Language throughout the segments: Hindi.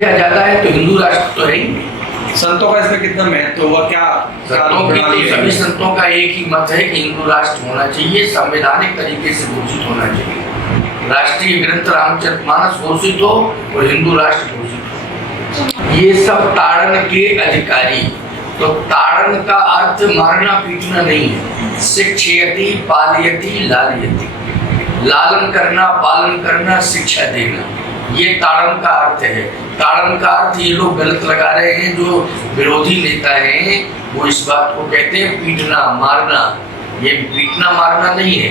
ज्यादा है तो हिंदू राष्ट्र तो है ही नहीं। संतों का इसमें कितना महत्व हुआ, क्या सभी संतों का एक ही मत है कि हिंदू राष्ट्र होना चाहिए, संवैधानिक तरीके से घोषित होना चाहिए। राष्ट्रीय ग्रंथ रामचरितमानस घोषित हो और हिंदू राष्ट्र घोषित हो। ये सब ताड़न के अधिकारी। तो ताड़न का अर्थ मारना पीटना नहीं है। शिक्षयति पालयति लालयति, लालन करना, पालन करना, शिक्षा देना, ये ताड़न का अर्थ है। ताड़न का अर्थ ये लोग गलत लगा रहे हैं, जो विरोधी नेता हैं वो इस बात को कहते हैं पीटना मारना। ये पीटना मारना नहीं है।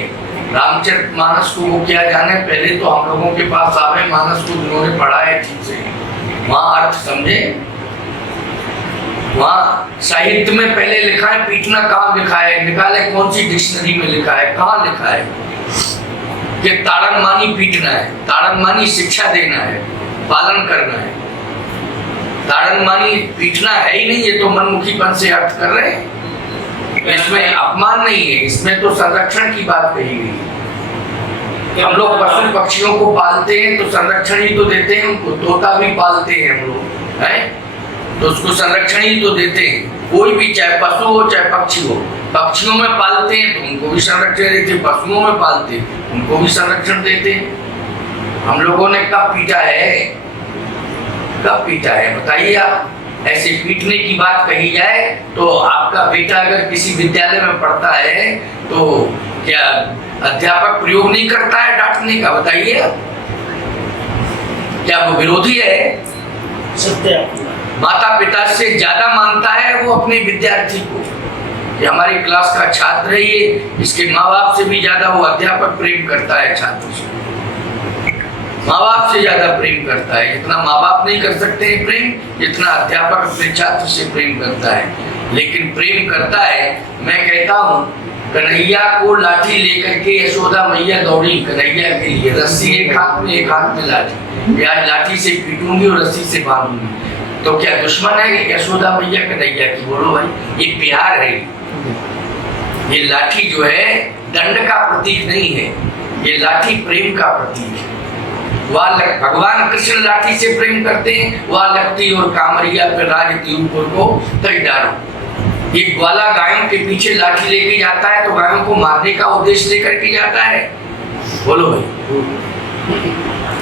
रामचरितमानस को वो क्या जाने, पहले तो हम लोगों के पास आवे मानस को जिन्होंने पढ़ा है ठीक से, वहाँ अर्थ समझे। वहाँ साहित्य में पहले लिखा है पीटना, कहाँ लिखा है, निकाले कौन सी डिक्शनरी में लिखा है, कहाँ लिखा है कि ताड़न मानी पीटना है, ताड़न मानी शिक्षा देना है, पालन करना है। ताड़न मानी पीटना है ही नहीं, ये तो मनमुखीपन से अर्थ कर रहे हैं। इसमें अपमान नहीं है, इसमें तो संरक्षण की बात कही गई। हम लोग पशु पक्षियों को पालते हैं तो संरक्षण ही तो देते हैं उनको। तोता भी पालते हैं हम लोग, हैं तो उसको संरक्षण ही तो देते हैं। कोई भी, चाहे पशु हो चाहे पक्षी हो, पक्षियों में पालते हैं तो उनको भी संरक्षण देते, पशुओं में पालते हैं उनको भी संरक्षण देते हैं। हम लोगों ने कब पीटा है, कब पीटा है बताइए आप। ऐसे पीटने की बात कही जाए तो आपका बेटा अगर किसी विद्यालय में पढ़ता है तो क्या अध्यापक प्रयोग नहीं करता है डांटने का, बताइए। क्या वो विरोधी है? सत्य। माता पिता से ज्यादा मानता है वो अपने विद्यार्थी को। ये हमारी क्लास का छात्र है, ये इसके माँ बाप से भी ज्यादा वो अध्यापक प्रेम करता है छात्र से। माँ बाप से ज्यादा प्रेम करता है। जितना माँ बाप नहीं कर सकते हैं प्रेम, जितना अध्यापक अपने छात्र से प्रेम करता है। लेकिन प्रेम करता है। मैं कहता हूँ कन्हैया को लाठी लेकर के यशोदा मैया दौड़ी कन्हैया के लिए, रस्सी एक हाथ में लाठी। आज लाठी से पीटूंगी और रस्सी से बांधूंगी। तो क्या दुश्मन है यशोदा मैया कन्हैया की? बोलो भाई, ये प्यार है। ये लाठी जो है दंड का प्रतीक नहीं है, ये लाठी प्रेम का प्रतीक है। भगवान कृष्ण लाठी से प्रेम करते हैं। वह लगती और कामरिया पे राज ऊपर को तय डालो। एक ग्वाला गायों के पीछे लाठी लेके जाता है तो गायों को मारने का उद्देश्य लेकर के जाता है। बोलो भाई,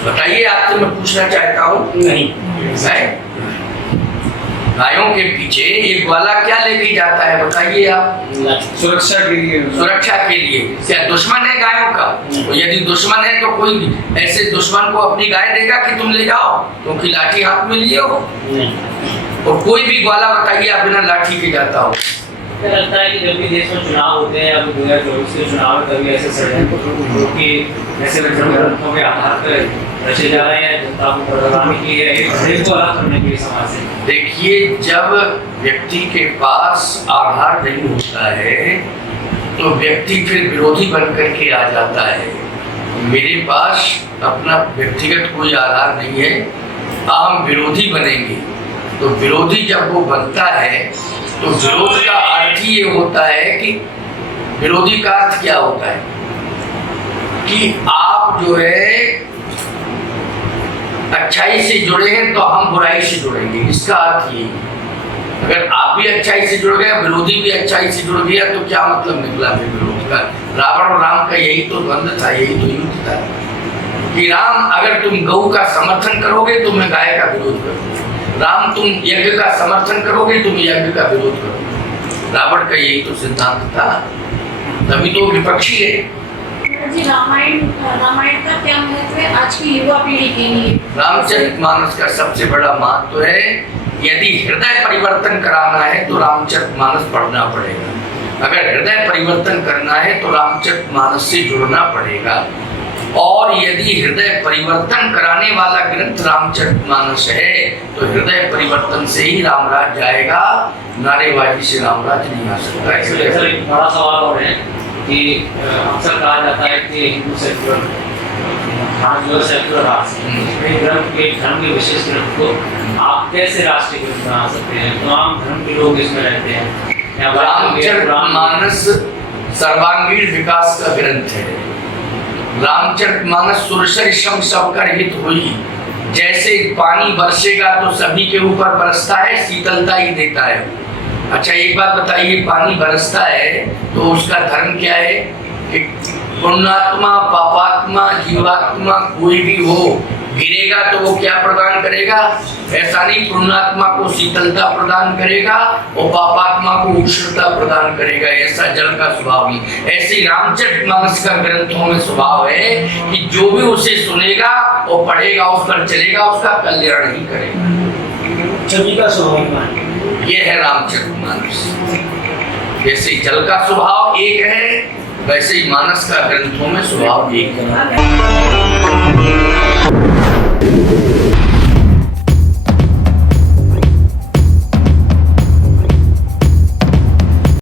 बताइए, आपसे मैं पूछना चाहता हूँ। नहीं, गायों के पीछे एक ग्वाला क्या लेके जाता है बताइए आप? सुरक्षा के लिए। सुरक्षा के लिए। क्या दुश्मन है गायों का? तो यदि दुश्मन है तो कोई ऐसे दुश्मन को अपनी गाय देगा कि तुम ले जाओ क्योंकि लाठी हाथ में लिए हो? और कोई भी ग्वाला बताइए आप बिना लाठी के जाता हो? मुझे लगता है कि जब भी देश में चुनाव होते हैं, अब 2024 के चुनाव में कभी ऐसे षड्यंत्र कि ऐसे ग्रंथों के आधार पर रचे जा रहे हैं, जनता को बदनामी की है, एक देश को अलग करने के लिए समाज से। देखिए, जब व्यक्ति के पास आधार नहीं होता है तो व्यक्ति फिर विरोधी बन करके आ जाता है। मेरे पास अपना व्यक्तिगत कोई आधार नहीं है, हम विरोधी बनेंगे। तो विरोधी जब वो बनता है तो विरोध का अर्थ ही ये होता है कि विरोधी का अर्थ क्या होता है कि आप जो है अच्छाई से जुड़े हैं तो हम बुराई से जुड़ेंगे। इसका अर्थ ये, अगर आप भी अच्छाई से जुड़ गए, विरोधी भी अच्छाई से जुड़ गया तो क्या मतलब निकला फिर विरोध का? रावण और राम का यही तो द्वंद्व था, यही तो युद्ध था कि राम अगर तुम गौ का समर्थन करोगे तो मैं गाय का विरोध करूंगा, राम तुम यज्ञ का समर्थन करोगे तुम यज्ञ का विरोध करोगे। रावण का यही तो सिद्धांत था, तभी तो विपक्षी है। रामायण का क्या महत्व है आज की युवा पीढ़ी के लिए? रामचरितमानस का सबसे बड़ा महत्व है, यदि हृदय परिवर्तन कराना है तो रामचरितमानस पढ़ना पड़ेगा। अगर हृदय परिवर्तन करना है तो रामचरितमानस से जुड़ना पड़ेगा। और यदि हृदय परिवर्तन कराने वाला ग्रंथ रामचरितमानस है तो हृदय परिवर्तन से ही रामराज जाएगा, नारेबाजी से रामराज नहीं आ सकता। एक बड़ा सवाल और है कि अक्सर कहा जाता है कि हिंदू सेक्युलर ग्रंथ के धर्म के विशेष ग्रंथ को आप कैसे राष्ट्रीय ग्रंथ बना सकते हैं? तमाम धर्म के लोग इसमें रहते हैं। रामचरितमानस सर्वांगीण विकास का ग्रंथ है। रामचरितमानस सुरसर सम सब कर हित हुई, जैसे पानी बरसेगा तो सभी के ऊपर बरसता है, शीतलता ही देता है। अच्छा एक बात बताइए, पानी बरसता है तो उसका धर्म क्या है कि पुण्यात्मा पापात्मा जीवात्मा कोई भी हो, गिरेगा तो वो क्या प्रदान करेगा? ऐसा नहीं, पुण्यात्मा को शीतलता प्रदान करेगा और पापात्मा को उष्णता प्रदान करेगा। ऐसा जल का स्वभाव ही। ऐसे रामचरितमानस का ग्रंथों में स्वभाव है कि जो भी उसे सुनेगा और पढ़ेगा, उस पर चलेगा, उसका कल्याण ही करेगा। सभी का स्वभाव ये है रामचरितमानस। जैसे जल का स्वभाव एक है, वैसे ही मानस का ग्रंथों में स्वभाव एक है।